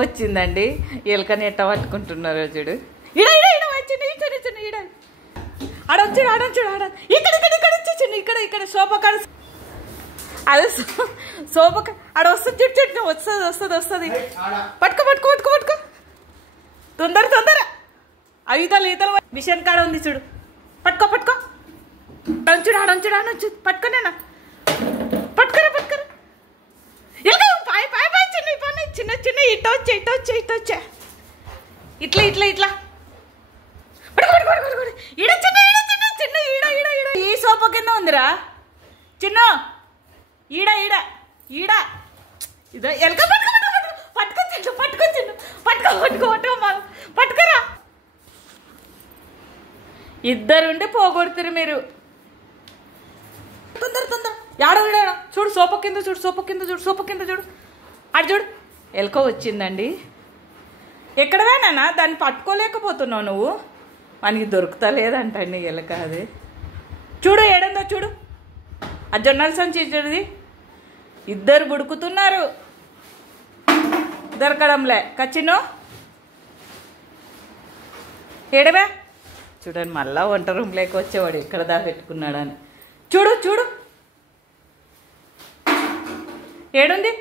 వచ్చిందండి. ఎలుకని ఎట్ట పట్టుకుంటున్నారు చూడు. ఇక్కడ సోఫా కాడ అదే సోఫా ఆడ వస్తుంది చుట్టూ చుట్టూ వస్తుంది. పట్టుకో తొందర ఈతలు మిషన్ కాడ ఉంది చూడు. పట్టుకో ఆడంచుడు పట్టుకోనేనా పట్టుకరా చిన్న ఇట్లా ఇట్లా చిన్న ఈ సోఫా కింద ఉందిరా చిన్న ఈడ ఇదో ఎలక పట్టుకోరా. ఇద్దరుండి పోగొడుతురు మీరు. తొందర యాడో చూడు సోఫా కింద చూడు అటు చూడు. ఎలుక వచ్చిందండి. ఎక్కడ వేనా దాన్ని పట్టుకోలేకపోతున్నావు నువ్వు. మనకి దొరుకుతలేదంటండి ఎలుక. అది చూడు ఏడందో చూడు. ఆ జొన్నల సంచి చూడది. ఇద్దరు బుడుకుతున్నారు దొరకడంలే. కచ్చినో ఏడవే చూడండి. మళ్ళా వంట రూమ్లోకి వచ్చేవాడు ఇక్కడ దా పెట్టుకున్నాడని. చూడు ఏడుంది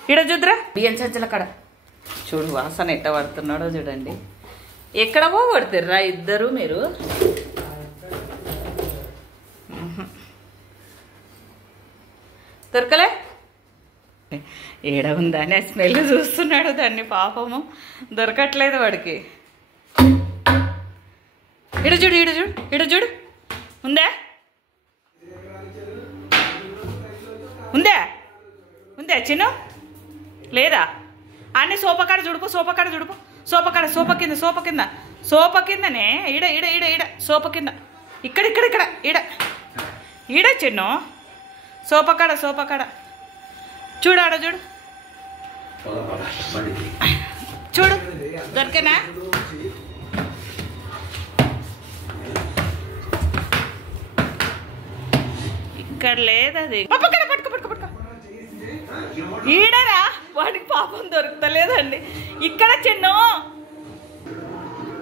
ఈడ చూద్దురా. బియ్యం సంచుల కాడ చూడు వాసన ఎట్ట పడుతున్నాడో చూడండి. ఎక్కడ పోగొడుతుర్రా ఇద్దరు మీరు. దొరకలే ఏడ ఉందని స్మెల్ చూస్తున్నాడు దాన్ని. పాపము దొరకట్లేదు వాడికి. ఇడ చూడు ఉందే చిన్న లేదా అన్ని సోఫా కాడ చూడుకో. సోఫా కిందనే ఈడ సోఫా కింద ఇక్కడ ఈడ చిన్న సోఫా కాడ చూడు. ఆడ చూడు దొరికేనా. ఇక్కడ లేదు అది. పట్టుకో ఈడరా వాడికి పాపం దొరుకుతలేదండి. ఇక్కడ చిన్న